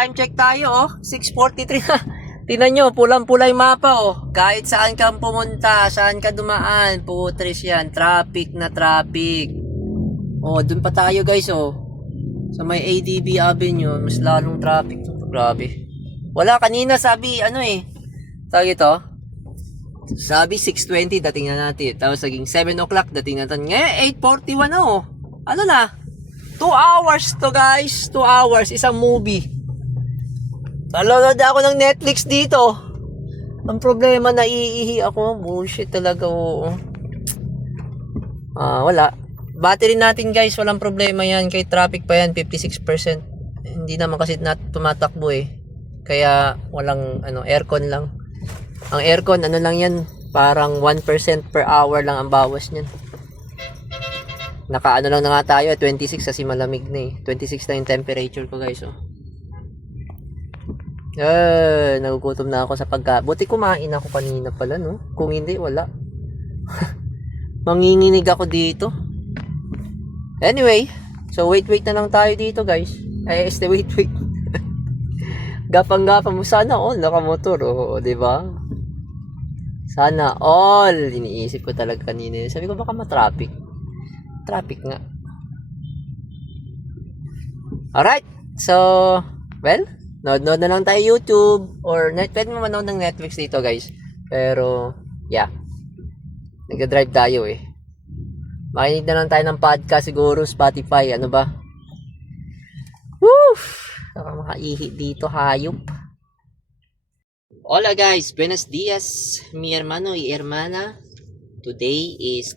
Time check tayo, oh. 6:43 na. Tingnan nyo, pulang-pula yung mapa, oh. Kahit saan ka pumunta, saan ka dumaan, putres yan. Traffic na traffic. Oh, dun pa tayo, guys, oh. Sa may ADB Avenue, mas lalong traffic. Grabe. Wala, kanina sabi, tawag ito, sabi 6:20, dating na natin. Tapos naging 7 o'clock, dating natin. Ngayon, 8:41 na, oh. Ano na? 2 hours to, guys. 2 hours, isang movie. Nalonood ako ng Netflix dito. Ang problema, naiihi ako. Bullshit talaga, oo. Wala. Battery natin, guys, walang problema yan. Kahit traffic pa yan, 56%. Hindi naman kasi tumatakbo eh. Kaya walang aircon lang. Ang aircon, lang yan, parang 1% per hour lang ang bawas niyan. Lang na nga tayo, 26 kasi malamig na eh. 26 na yung temperature ko, guys, oh. Nagugutom na ako sa buti kumain ako kanina pala, no? Kung hindi, wala. Manginginig ako dito. Anyway, so wait na lang tayo dito, guys. Wait. Gapang-gapang mo. Sana all nakamotor, oh, diba? Sana all. Iniisip ko talaga kanina. Sabi ko baka ma-traffic. Traffic nga. Alright. So, well, nood na lang tayo YouTube or pwede mo manood ng Netflix dito, guys. Pero, yeah. Nag-drive tayo eh. Makinig na lang tayo ng podcast siguro, Spotify, ano ba? Woo! Saka makaihi dito, hayop. Hola guys, buenos dias, mi hermano y hermana. Today is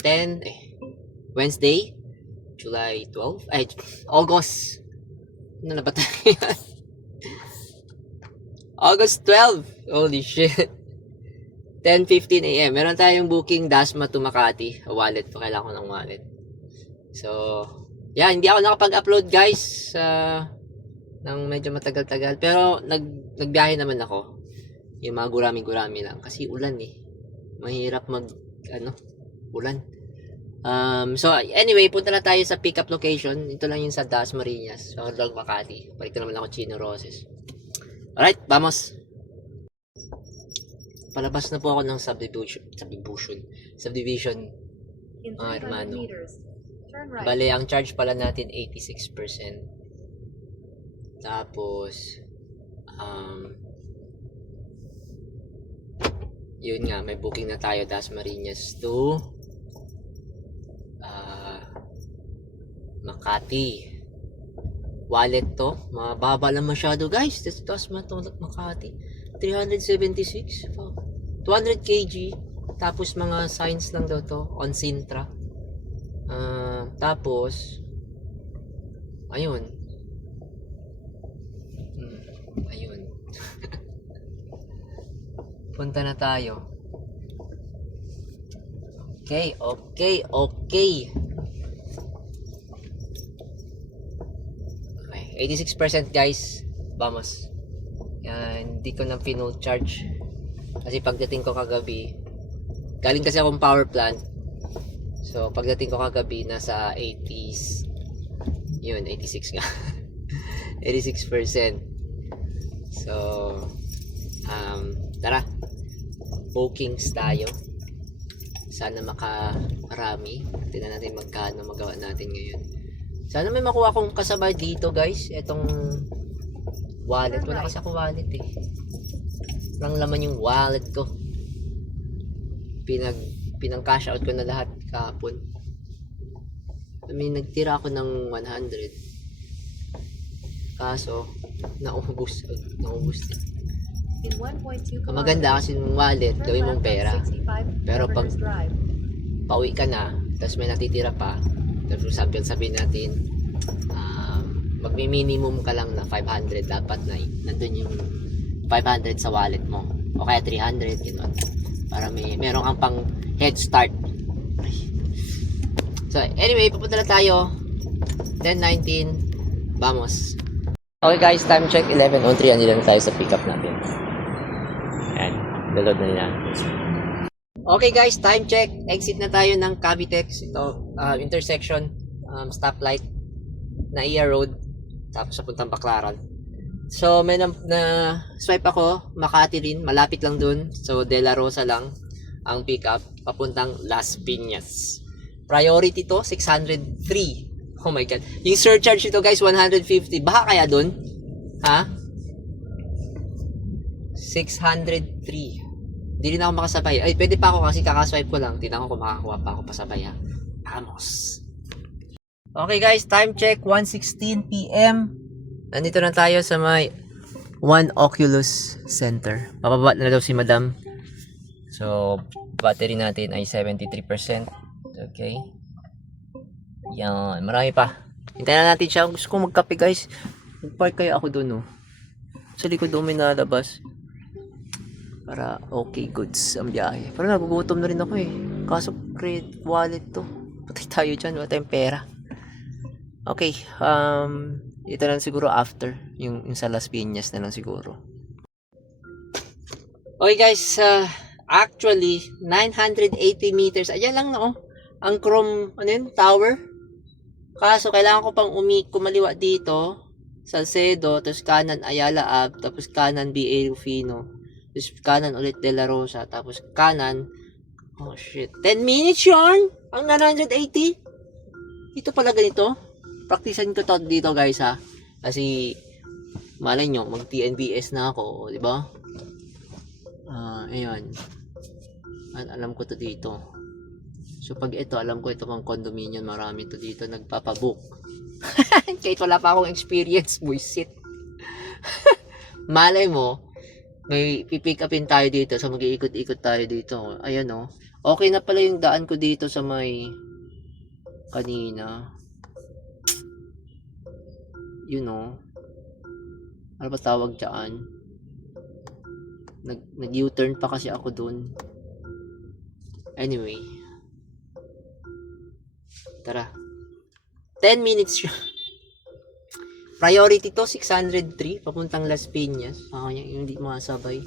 Wednesday, July 12, August. Ano na ba tayo? August 12. Holy shit. 10:15 AM. Meron tayong booking Dasma to Makati. Wallet pa, kailangan ko ng wallet. So, yeah, hindi ako nakapag-upload, guys. Nang medyo matagal-tagal. Pero, nagbiyahe naman ako. Yung mga gurami-gurami lang. Kasi ulan eh. Mahirap ulan. So, anyway, punta na tayo sa pick-up location. Ito lang yung sa Dasmariñas. Sa Makati. Balik naman ako Chino Roses. Alright, vamos. Palabas na po ako ng subdivision. Hermano. Right. Bale, ang charge pala natin 86%. Tapos, yun nga, may booking na tayo, Dasmariñas to Makati. Wallet to, mababa lang masyado, guys. Dasma to Makati, 376, 200 kg. Tapos mga signs lang daw to on Sintra. Tapos ayun. Punta na tayo. Okay. 86% guys. Vamos. Yan, hindi ko na pinull charge. Kasi pagdating ko kagabi, galing kasi akong power plant. So, pagdating ko kagabi, nasa 80s. Yun, 86 nga. 86%. So, tara. Bookings tayo. Sana makarami. Tingnan natin magkano magawa natin ngayon. Sana may makuha akong kasabay dito, guys. Etong wallet. Wala kasi ako wallet eh. Walang laman yung wallet ko. Pinang-cash out ko na lahat kahapon. Nagtira ako ng 100. Kaso, naubos din. Ang maganda kasi yung wallet, gawin mong pera. Pero pag pauwi ka na, tapos may natitira pa, tapos sabihin natin, magmi-minimum ka lang na 500, dapat na nandun yung 500 sa wallet mo. O kaya 300, gano'n. Para meron kang pang head start. So, anyway, pupunta na tayo. 10:19. Vamos. Okay guys, time check 11:03. Andito na tayo sa pickup natin. Ayan, download na nila. Okay guys, time check. Exit na tayo ng Cavitex. Ito, intersection, stoplight, Naiya Road, tapos sa puntang Baclaran. So, may na swipe ako, Makati rin, malapit lang dun. So, De La Rosa lang ang pick up, papuntang Las Piñas. Priority to, 603. Oh my God. Yung surcharge ito guys, 150. Baka kaya dun? Ha? 603. Hindi rin ako makasabay. Ay, pwede pa ako kasi kakaswipe ko lang. Tingnan ko kung makakuha pa ako pasabay ha. Vamos. Okay guys, time check, 1:16 p.m. Nandito na tayo sa may One Oculus Center. Bababa na daw si Madam. So, battery natin ay 73%. Okay. Yan, marami pa. Hintayin na natin siya. Gusto ko magkape guys. Mag-park kaya ako doon, no? Sa likod doon may nalabas. Para okay goods ang biyahe. Pero nagugutom na rin ako eh. Kaso credit wallet to. Patay tayo dyan. Wala tayong pera. Okay. Ito lang siguro after. Yung sa Las Piñas na lang siguro. Okay guys. Actually, 980 meters. Ayan lang no. Ang Chrome, tower. Kaso kailangan ko pang kumaliwa dito. Salcedo. Tapos kanan Ayala Ave. Tapos kanan B.A. Rufino. Tapos kanan ulit De La Rosa. Tapos kanan. Oh shit. 10 minutes yun? Ang 980? Dito pala ganito? Praktisan ko to dito guys ha. Kasi malay nyo, mag TNBS na ako. Di ba? Ayun. Alam ko to dito. So pag ito, alam ko ito pang condominium. Marami to dito nagpapabook. Kahit wala pa akong experience. Buisit. Malay mo, may pipick upin tayo dito, so mag-iikot-ikot tayo dito. Ayan o. Okay na pala yung daan ko dito sa may kanina. You know. Ano ba tawag dyan? Nag-U-turn pa kasi ako dun. Anyway. Tara. 10 minutes siya. Priority to, 603. Papuntang Las Piñas. Yung hindi makasabay.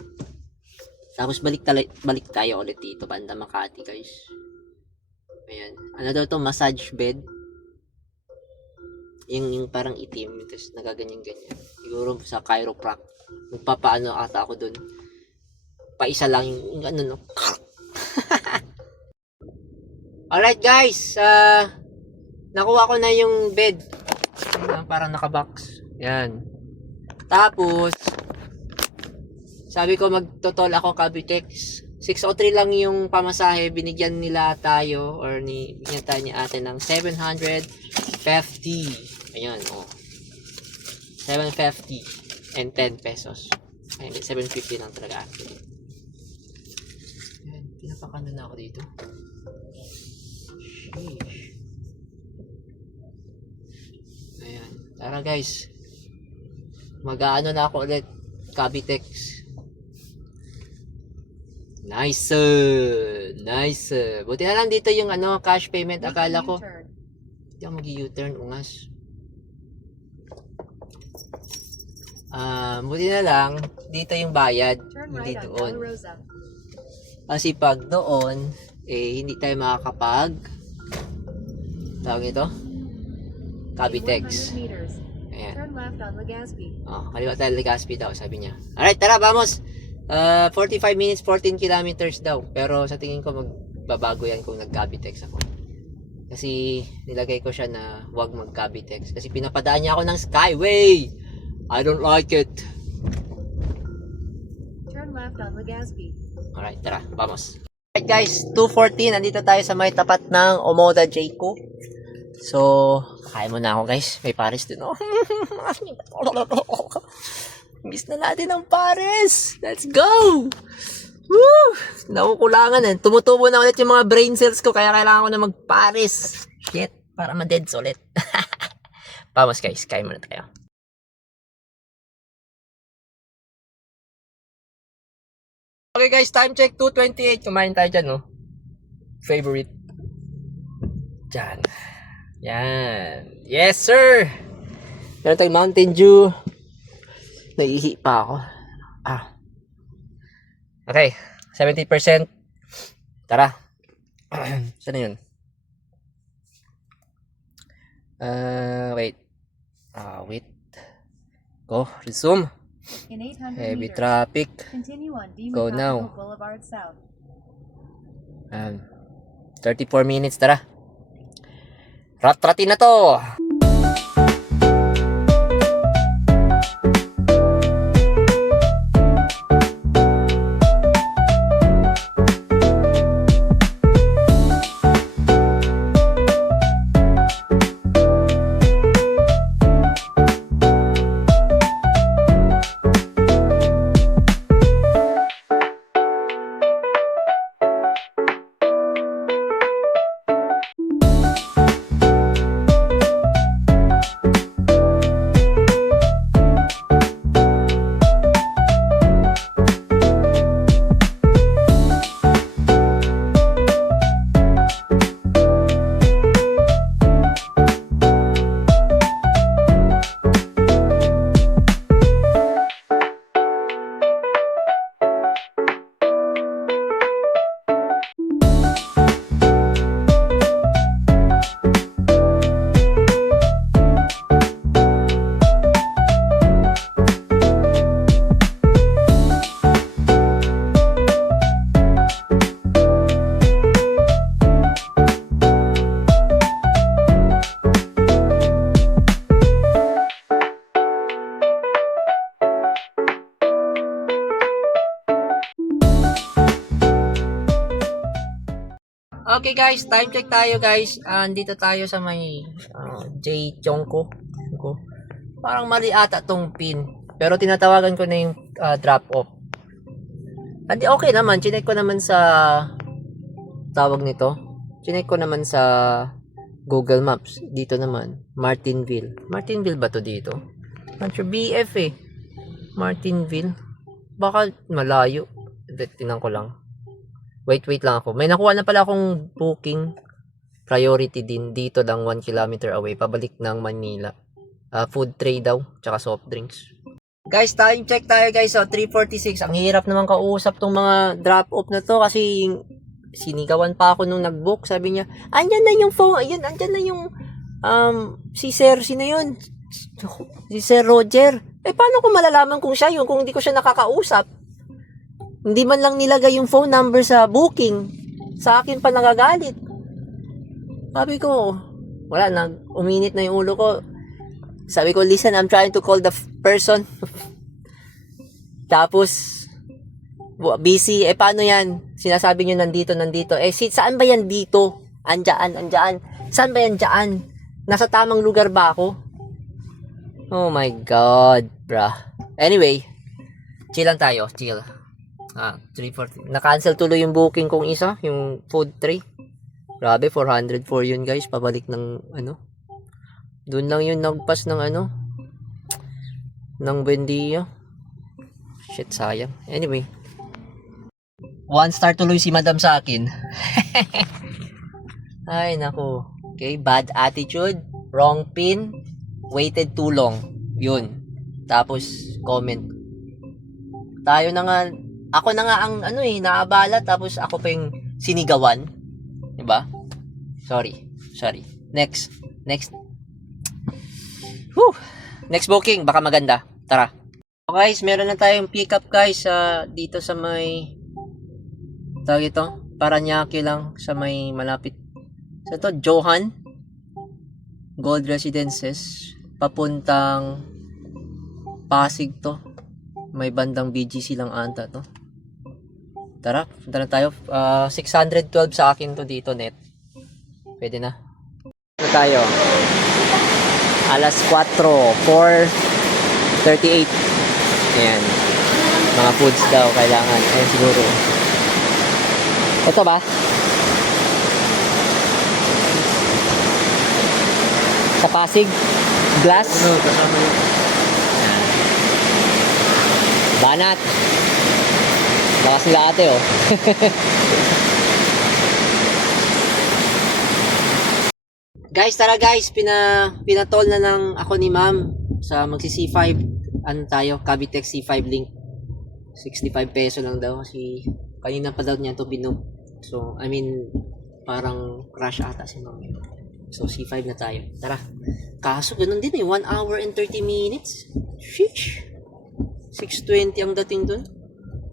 Tapos balik tayo ulit dito. Banda Makati guys. Ayan. Ano daw to? Massage bed. Yung parang itim. Tapos nagaganyan-ganyan. Siguro sa chiropractic. Magpapaano ata ako dun. Paisa lang yung ano no. Alright guys. Nakuha ko na yung bed. Parang nakabox. Yan. Tapos, sabi ko magtotol ako Cavitex. 603 lang yung pamasahe. Binigyan nila tayo or binigyan tayo ni ate ng 750. Ayan, oh. 750 and 10 pesos. Ayun, 750 lang talaga actually. Ayan, pinapakano na ako dito. Sheesh. Ayan. Tara guys. Mag-aano na ako ulit. Cavitex. Nice. Nice. Buti na lang dito yung cash payment. Akala ko. Hindi ako mag-U-turn. Ungas. Buti na lang. Dito yung bayad. Hindi doon. Kasi pag doon, hindi tayo makakapag tawag ito? Cavitex. Ayan. Kaliwa tayo Legazpi daw, sabi niya. Alright, tara, vamos. 45 minutes, 14 kilometers daw. Pero sa tingin ko magbabago yan kung nag-Cavitex ako. Kasi nilagay ko siya na wag mag-Cavitex. Kasi pinapadaan niya ako ng Skyway. I don't like it. Turn left on Legazpi. Alright, tara, vamos. Alright guys, 2:14. Nandito tayo sa may tapat ng Omoda Jayco. So, kakain muna ako guys. May Paris din. Oh. Miss na natin ang Paris. Let's go! Woo! Nakukulangan eh. Tumutubo na ulit yung mga brain cells ko. Kaya kailangan ko na mag-Paris. Shit. Para ma-deads ulit. Vamos guys. Kain muna tayo. Okay guys. Time check. 2:28. Kumain tayo dyan, no? Favorite. Dyan. Yan. Yes, sir. Meron tayong Mountain Dew. Naiihi pa ako. Okay. 70%. Tara. Saan na yun? Wait. Wait. Go, resume. In 800 Heavy meters, traffic. continue on D. Go McGonigal now. Boulevard South. 34 minutes, tara. Rat-ratin na to. Okay guys, time check tayo guys. Andito tayo sa may J. Chongko. Parang mali ata tong pin. Pero tinatawagan ko na yung drop off. Hindi okay naman. Chinek ko naman sa tawag nito. Chinek ko naman sa Google Maps. Dito naman, Martinville. Martinville ba to dito? Not sure, BF eh. Martinville. Baka malayo. Tingnan ko lang. Wait lang ako. May nakuha na pala akong booking. Priority din. Dito lang 1 kilometer away. Pabalik ng Manila. Food tray daw. Tsaka soft drinks. Guys, time check tayo guys. So, 3:46. Ang hirap naman kausap tong mga drop off na to. Kasi sinigawan pa ako nung nag-book. Sabi niya, andyan na yung phone. Ayun, andyan na yung si Sir, sino yun? Si Sir Roger. Paano ko malalaman kung siya yun? Kung hindi ko siya nakakausap? Hindi man lang nilagay yung phone number sa booking. Sa akin pa nagagalit. Sabi ko, wala, uminit na yung ulo ko. Sabi ko, listen, I'm trying to call the person. Tapos, busy. Paano yan? Sinasabi nyo nandito. Saan ba yan dito? Andyan. Saan ba yan dyan? Nasa tamang lugar ba ako? Oh my God, bruh. Anyway, chill lang tayo, chill. 340. Na-cancel tuloy yung booking kong isa, yung food tray. Grabe, 404 yun guys, pabalik ng doon lang yun nagpas ng ng Buendia. Shit, sayang. Anyway, 1 star tuloy si madam sa akin. Ay, naku. Okay, bad attitude, wrong pin, waited too long. Yun. Tapos, comment. Ako na nga ang naabala, tapos ako pa yung sinigawan. Diba? Sorry. Next. Whew. Next booking, baka maganda. Tara. Okay guys, meron na tayong pick up guys dito sa may tawag ito, Paranaque lang, sa may malapit. So ito, Johan Gold Residences, papuntang Pasig to. May bandang BGC lang ata to. Tara, punta na tayo. 612 sa akin to dito net. Pwede na. Ito tayo. Alas 4:38. Ayan. Mga foods daw kailangan. Ayan siguro. Ito ba? Sa Pasig? Glass? Kasama yun. Banat. Bakas nila ate oh. Guys, tara guys. Pinatol na lang ako ni ma'am sa magsi C5. Tayo? Cavitex C5 link. 65 peso lang daw kasi kanina pa daw niya to binook. So, parang crush ata si ma'am. So, C5 na tayo. Tara. Kaso, ganun din eh. 1 hour and 30 minutes. Sheesh. 6:20 ang dating dun.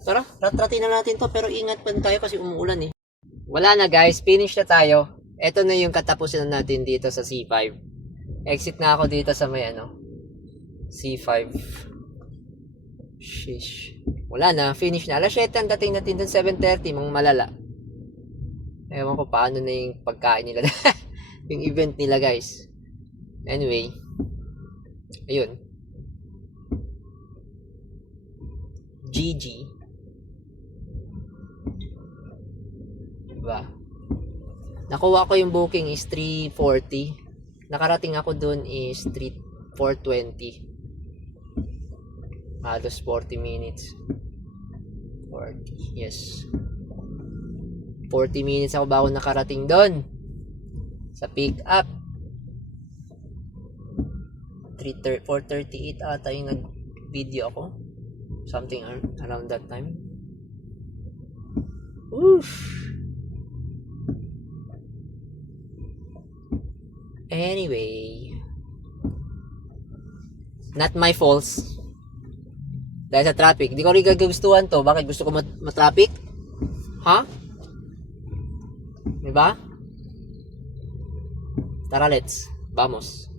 Tara, ratratin na natin to. Pero ingat pa tayo kasi umuulan eh. Wala na guys. Finish na tayo. Ito na yung katapusan natin dito sa C5. Exit na ako dito sa may C5. Sheesh. Wala na. Finish na. Alas 7 ang dating natin dun. 7:30. Mga malala. Ewan ko paano na yung pagkain nila. Yung event nila guys. Anyway. Ayun. GG. Diba? Nakuha ko yung booking is 3:40. Nakarating ako dun is 4:20. Halos 40 minutes. 40. Yes. 40 minutes ako bago nakarating doon sa pick up. 4:38 ata yung nag-video ako. Something around that time. Oof. Anyway. Not my fault. Dahil sa traffic. Hindi ko rin gagagustuhan to. Bakit gusto ko matraffic? Ha? Diba? Tara, let's. Vamos.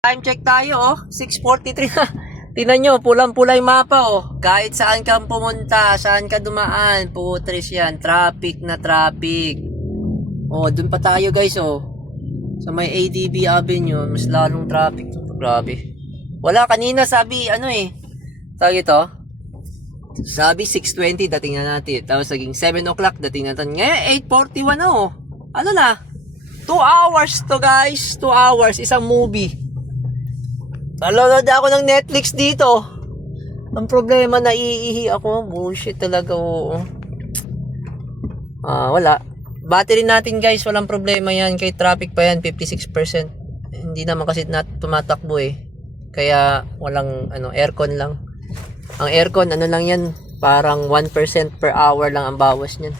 Time check tayo, 6:43 na. Tingnan nyo, pulang-pula yung mapa, Kahit saan ka pumunta, saan ka dumaan, putres yan. Traffic na traffic. Dun pa tayo, guys, Sa may ADB Avenue, mas lalong traffic. Grabe. Wala, kanina sabi, Sabi ito, sabi 6:20 dating na natin. Tapos naging 7 o'clock dating natin. Ngayon 8:41 na Ano na? 2 hours to guys. 2 hours. Isang movie. Nalonood ako ng Netflix dito. Ang problema, naiihi ako. Bullshit talaga wala. Battery natin guys, walang problema yan. Kay traffic pa yan, 56%. Hindi naman kasi tumatakbo Kaya walang aircon lang. Ang aircon, lang yan, parang 1% per hour lang ang bawas niyan.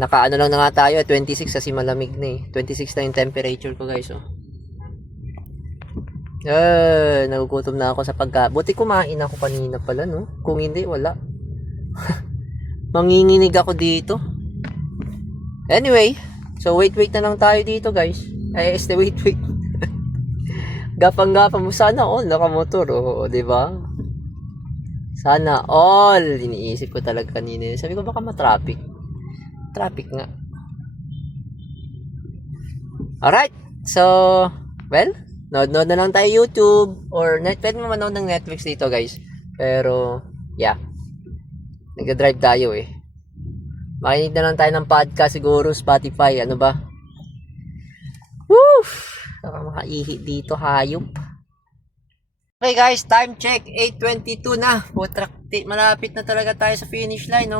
Naka lang na nga tayo, 26 kasi malamig na 26 na yung temperature ko guys, nagugutom na ako sa buti kumain ako kanina pala, no? Kung hindi, wala. Manginginig ako dito. Anyway, so wait na lang tayo dito guys. Wait. Gapang-gapang mo. Sana all nakamotor, diba? Sana all. Iniisip ko talaga kanina. Sabi ko baka ma-traffic. Traffic nga. Alright. So, well, nood na lang tayo YouTube or pwede mo manood ng Netflix dito guys. Pero, yeah. Nagda-drive tayo Makinig na lang tayo ng podcast siguro, Spotify. Ano ba? Woo! Saka makaihi dito, hayop. Okay guys, time check. 8:22 na. Malapit na talaga tayo sa finish line,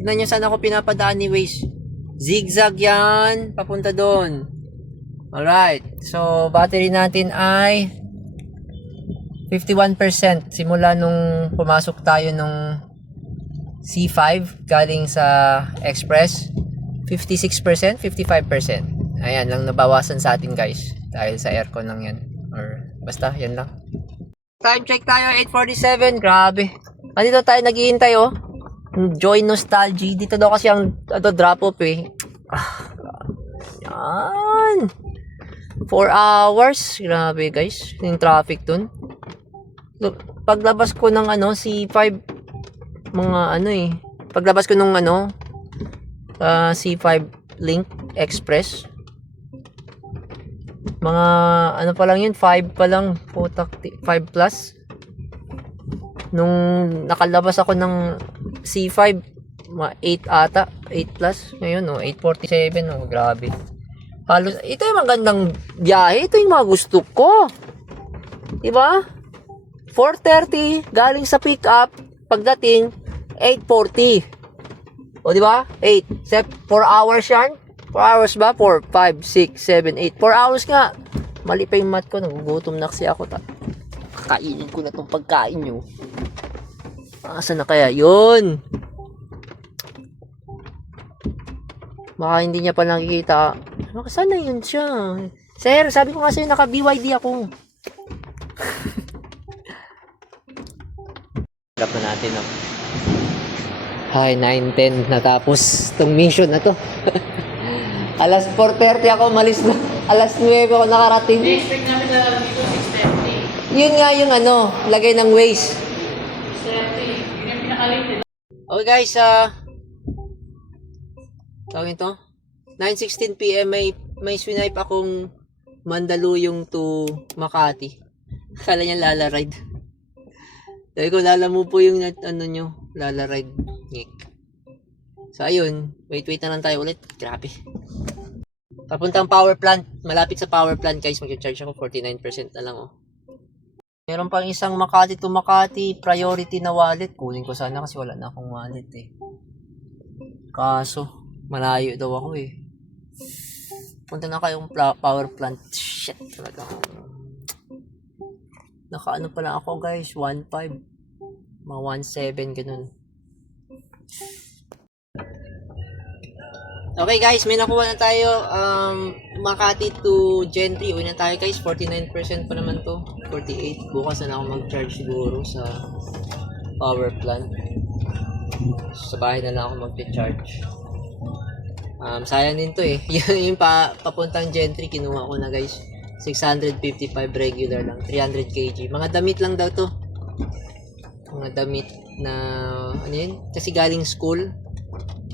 Tignan nyo saan ako pinapadaan ni Waze. Zigzag yan. Papunta doon. Alright. So, battery natin ay 51%. Simula nung pumasok tayo nung C5 galing sa Express. 56%, 55%. Ayan lang nabawasan sa atin guys. Dahil sa aircon lang yan. Or basta, yan lang. Time check tayo, 8:47. Grabe. Andito tayo naghihintay Joy Nostalgia. Dito daw kasi ang drop off Yan. 4 hours. Grabe guys. Yung traffic dun. Paglabas ko ng C5 mga paglabas ko nung C5 Link Express, mga pa lang yun, 5 pa lang, 5 plus. Nung nakalabas ako ng C5, mga 8 ata, 8 plus. Ngayon 8:47, grabe. Halos, ito yung magandang biyahe, ito yung mga gusto ko. Diba? 4:30, galing sa pick up, pagdating 8:40. O di ba? 4 hours yan. 4 hours ba? 4, 5, 6, 7, 8. 4 hours nga. Mali pa yung math ko. Nagugutom na kasi ako. Kakainin ko na tong pagkain nyo. Asa na kaya? Yun. Baka hindi niya pa nakikita. Sana yun siya. Sir, sabi ko nga sa'yo, naka-BYD ako. Harap na natin, no? Ay, 9:10 natapos tong mission na to. Alas 4:30 ako malis na. Alas 9 ako nakarating. Expect namin na lang dito 6:30. Yun nga yung ano, lagay ng waste. 6:30. Yun yung pinaka-late. Okay guys, tawag ito, 9:16 PM may swipe akong Mandaluyong to Makati. Akala niya Lala Ride. Sabi ko, Lala mo po yung ano nyo, Lala Ride. Ngik. So ayun, wait na lang tayo ulit. Grabe. Papuntang power plant. Malapit sa power plant guys, mag-charge ako 49% na lang oh. Meron pang isang Makati to Makati priority na wallet. Kunin ko sana kasi wala na akong wallet eh. Kaso, malayo daw ako eh. Punta na kayong power plant. Shit, talaga. Nakaano pa lang ako guys, 1.5. Mga 1.7, ganun. Okay guys, may nakuha na tayo. Makati to Gentry. Uwi na tayo guys, 49% pa naman to. 48. Bukas na ako mag-charge siguro sa power plant. Sa bahay na lang ako mag-charge. Sayang din to eh. yung papuntang Gentry, kinuha ko na guys. 655 regular lang. 300 kg. Mga damit lang daw to. Mga damit na, ano yun? Kasi galing school.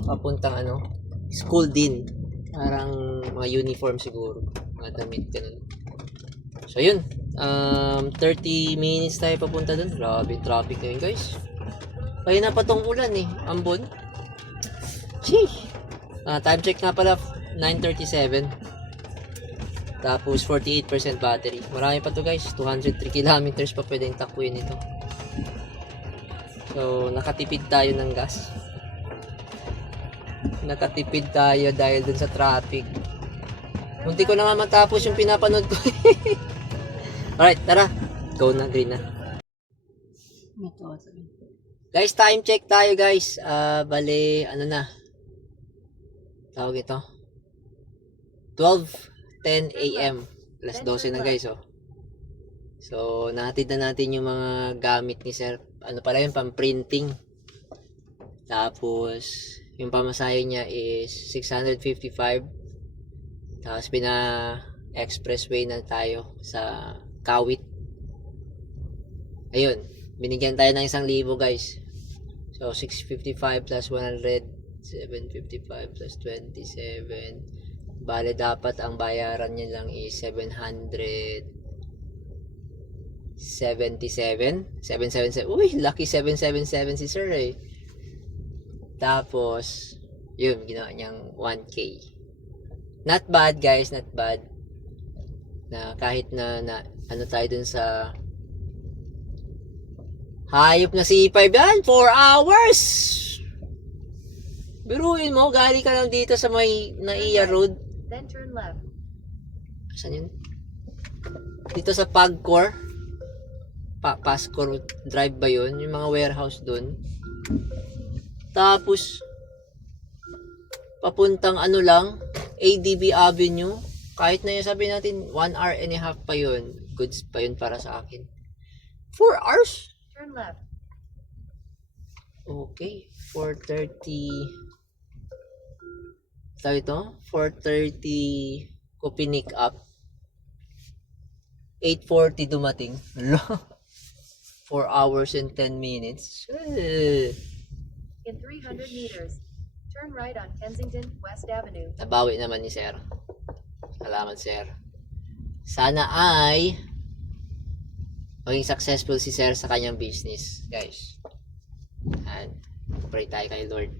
Papuntang ano, school din. Parang mga uniform siguro. Mga damit, ganun. So yun. 30 minutes tayo papunta dun. Grabe, traffic na yun guys. Kaya na pa tong ulan eh. Ambon. Sheesh. Time check nga pala, 9:37. Tapos 48% battery. Marami pa to guys. 203 kilometers pa pwedeng takuin ito. So, nakatipid tayo ng gas. Nakatipid tayo dahil dun sa traffic. Munti ko na nga matapos yung pinapanood ko. Alright, tara. Go na, green na. Guys, time check tayo guys. Bale, ano na. Tawag ito. 12:10 AM. Alas 12 na guys, oh. So, nahatid na natin yung mga gamit ni sir. Ano pala yun, pang-printing. Tapos, yung pamasahe niya is 655. Tapos, expressway na tayo sa Kawit. Ayun. Binigyan tayo ng 1,000 guys. So, 655 plus 100. 755 plus 27. Bale, dapat ang bayaran niya lang is 777. Uy, lucky 777 si sir eh. Tapos, yun, ginawa niyang 1K. Not bad guys, not bad. Na kahit na ano tayo dun sa hayop na C5 yan, 4 hours! Biruin mo, galing ka lang dito sa may Naiya Road. Then turn left. Saan yun? Dito sa Pagcor. Pascor Drive ba yun? Yung mga warehouse dun. Tapos, papuntang ano lang, ADB Avenue. Kahit na yung sabi natin, 1 hour and a half pa yun. Goods pa yun para sa akin. 4 hours? Turn left. Okay. 4:30. Sabi ito? 4:30 ko pinick up. 8:40 dumating. 4 hours and 10 minutes. In 300 meters, turn right on Kensington West Avenue. Nabawi naman ni sir. Salamat sir. Sana ay maging successful si sir sa kanyang business, guys. And pray tayo kay Lord.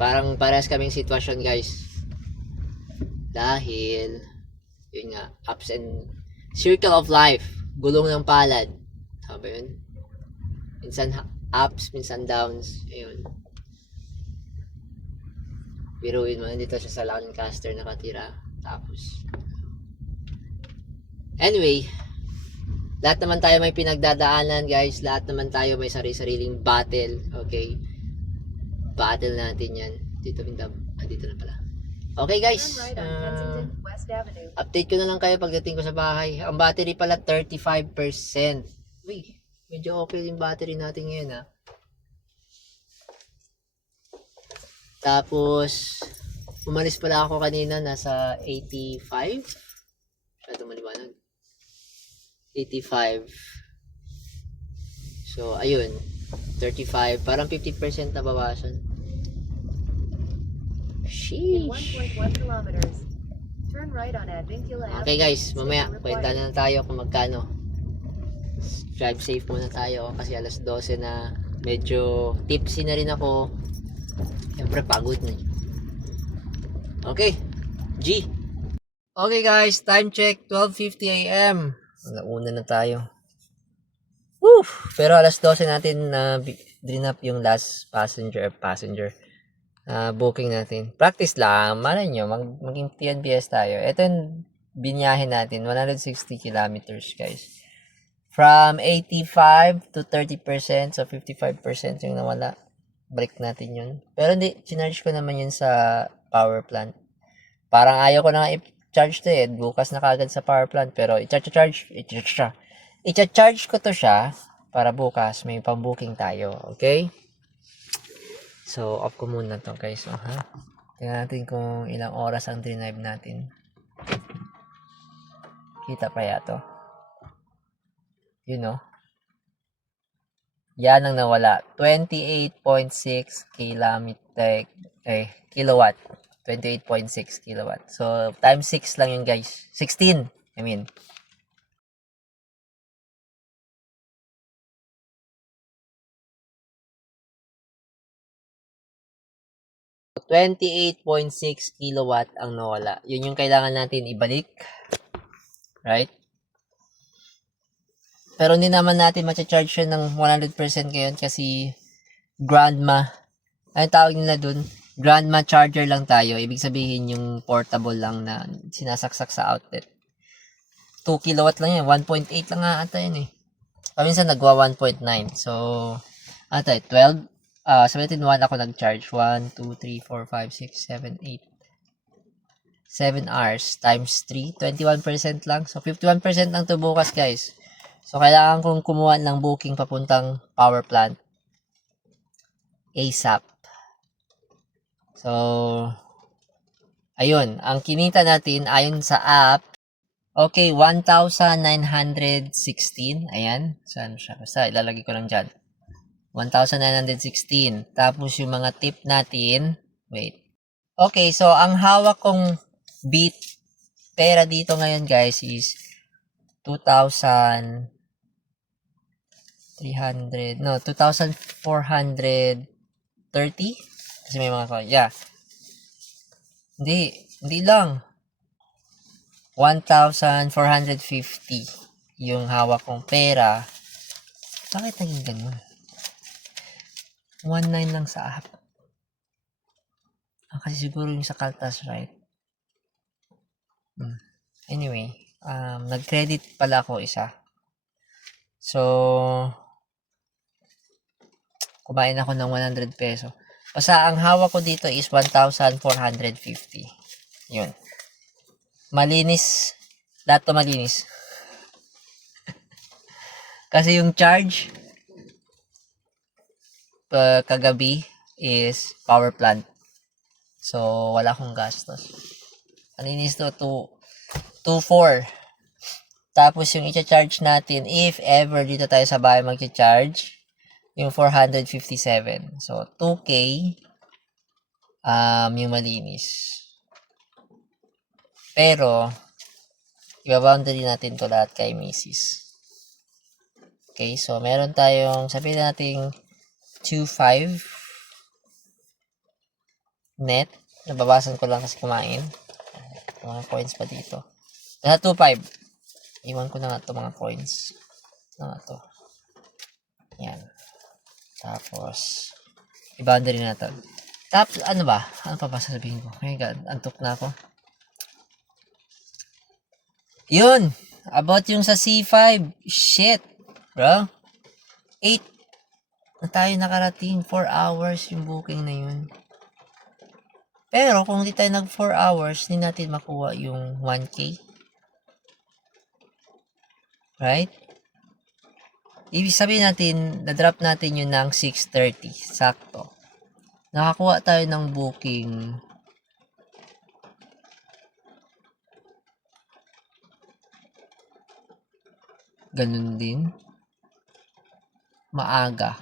Parang parehas kaming sitwasyon, guys. Dahil yun nga, ups and circle of life, gulong ng palad. Tama ba yun? Minsan ups, minsan downs. Ayun. Biruin mo, nandito siya sa Lancaster nakatira. Tapos anyway, lahat naman tayo may pinagdadaanan, guys. Lahat naman tayo may sarili-sariling battle. Okay? Battle natin yan. Dito, Dito na pala. Okay guys, Turn right on Kensington West Avenue. update ko na lang kayo pagdating ko sa bahay. Ang battery pala 35%. Uy, medyo okay yung battery natin ngayon ha. Tapos, umalis pala ako kanina, nasa 85. Masyado maliwanag. 85. So, ayun. 35. Parang 50% na bawasan. In Sheesh. 1.1 kilometers. Turn right on Advincula Avenue. Okay guys, mamaya, Signal kwenta required. na lang tayo kung magkano. Drive safe muna tayo kasi alas 12 na. Medyo tipsy na rin ako. Siyempre, pagod na. Okay, G. Okay guys, time check, 12:50 AM. Nauna na tayo. Woo! Pero alas 12 natin na drinap yung last passenger booking natin. Practice lang, malay nyo, maging TNBS tayo. Ito yung binyahin natin, 160 kilometers guys. From 85 to 30%, so 55% yung nawala. Break natin yun. Pero hindi, chinarge ko naman yun sa power plant. Parang ayaw ko na nga i-charge to eh. Bukas na kagad sa power plant. Pero i-charge ko to siya para bukas may pang-booking tayo. Okay? So, off ko muna to guys. Tingnan natin kung ilang oras ang drive natin. Kita pa to. You know? Yan ang nawala. 28.6 kilowatt. 28.6 kilowatt. So, times 6 lang yun guys. 16, I mean. So, 28.6 kilowatt ang nawala. Yun yung kailangan natin ibalik. Right? Pero hindi naman natin ma-charge yun ng 100% ngayon kasi grandma. Anong tawag nila dun? Grandma charger lang tayo. Ibig sabihin yung portable lang na sinasaksak sa outlet. 2 kilowatt lang yan. 1.8 lang nga ata yun eh. Paminsan nagwa 1.9. So, ata 12. 17.1 ako nag-charge. 1, 2, 3, 4, 5, 6, 7, 8. 7 hours times 3. 21% lang. So, 51% lang to bukas guys. So, kailangan kong kumuha ng booking papuntang power plant. ASAP. So, ayun. Ang kinita natin, ayon sa app, okay, 1,916. Ayan. Saan siya? Basta, ilalagay ko lang dyan. 1,916. Tapos, yung mga tip natin, wait. Okay, so, ang hawak kong pera dito ngayon, guys, is 2,430. Kasi may mga hindi lang. 1,450 yung hawak kong pera. Bakit naging ganun? 1,900 lang sa app. Kasi siguro yung sa Kaltas, right? Anyway, nag-credit pala ako isa. So, kumain ako ng 100 peso. Basta ang hawak ko dito is 1,450. Yun. Malinis. Lahat to malinis. Kasi yung charge kagabi is power plant. So, wala akong gastos. Malinis to 2,400. Tapos yung i-charge natin, if ever dito tayo sa bahay mag-charge, yung 457. So, 2K yung malinis. Pero, iba-boundary natin to lahat kay Macy's. Okay, so meron tayong, sabihin natin 2,500 net. Nababasan ko lang kasi kumain. Mga coins pa dito. Nasa 2,500. Iwan ko na nga ito mga coins. To. Yan. Tapos, i-boundary na ito. Tapos, ano ba? Ano pa ba sasabihin ko? Oh my God, antok na ako. Yun! About yung sa C5. Shit! Bro. 8 na tayo nakarating. 4 hours yung booking na yun. Pero kung di tayo nag 4 hours, hindi natin makuha yung 1K. Right? Ibig sabihin natin, na-drop natin yun ng 6:30. Sakto. Nakakuha tayo ng booking. Ganun din. Maaga.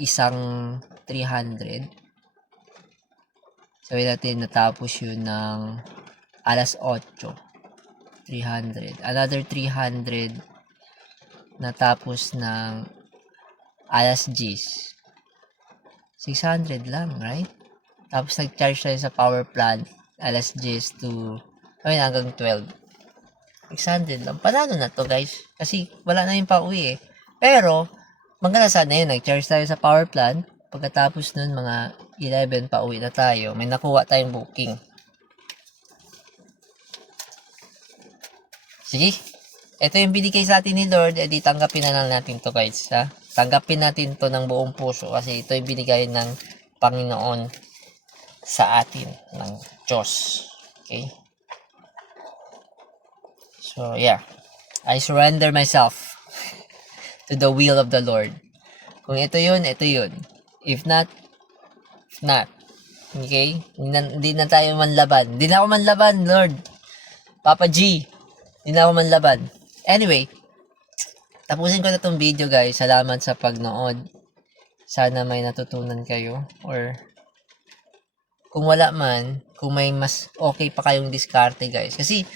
Isang 300. Sabi natin natapos yun ng alas 8. 300. Another 300 natapos ng alas 10. 600 lang, right? Tapos nag-charge tayo sa power plant alas 10 to hanggang 12. 600 lang. Panalo na to, guys. Kasi wala na yung pauwi eh. Pero, maganda sana yun. Nag-charge tayo sa power plant. Pagkatapos nun, mga 11 pauwi na tayo. May nakuha tayong booking. Sige. Ito yung binigay sa atin ni Lord. E di tanggapin na lang natin to, guys. Ha? Tanggapin natin to ng buong puso. Kasi ito yung binigay ng Panginoon sa atin. Ng Diyos. Okay? So, yeah. I surrender myself to the will of the Lord. Kung ito yun, ito yun. If not, if not. Okay? Hindi na tayo manlaban. Hindi na ako manlaban, Lord. Papa G. Hindi na ako manlaban. Anyway, tapusin ko na tong video, guys. Salamat sa pagnood. Sana may natutunan kayo. Or, kung wala man, kung may mas okay pa kayong diskarte, guys. Kasi,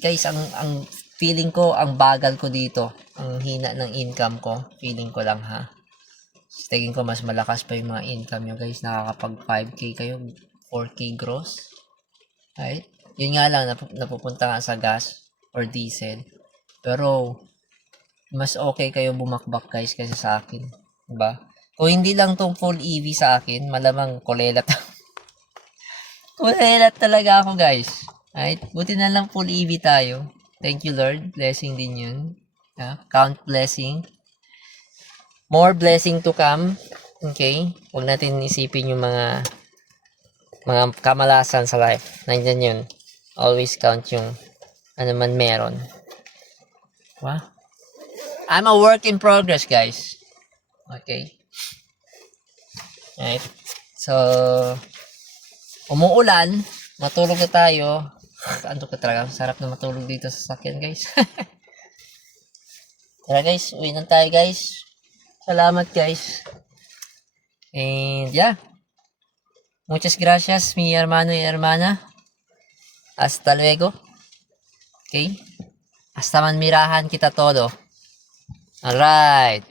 guys, ang feeling ko, ang bagal ko dito, ang hina ng income ko, feeling ko lang ha. Tingin ko mas malakas pa yung mga income nyo, guys. Nakakapag 5K kayo, 4K gross. Right? Yun nga lang, napupunta nga sa gas or diesel. Pero, mas okay kayo bumakbak, guys, kaysa sa akin. Diba? Kung hindi lang tong full EV sa akin, malamang kulelat. Kulelat talaga ako, guys. Right? Buti na lang full EV tayo. Thank you, Lord. Blessing din yun. Count blessing. More blessing to come. Okay? Huwag natin isipin yung mga kamalasan sa life. Nandiyan yun. Always count yung ano man meron. Wow. I'm a work in progress, guys. Okay? Right? So, umuulan. Matulog na tayo. Ano ka talaga? Sarap na matulog dito sa sakyan, guys. Tara, guys. Uwi na tayo, guys. Salamat, guys. And, yeah. Muchas gracias, mi hermano y hermana. Hasta luego. Okay? Hasta manmirahan kita todo. Alright.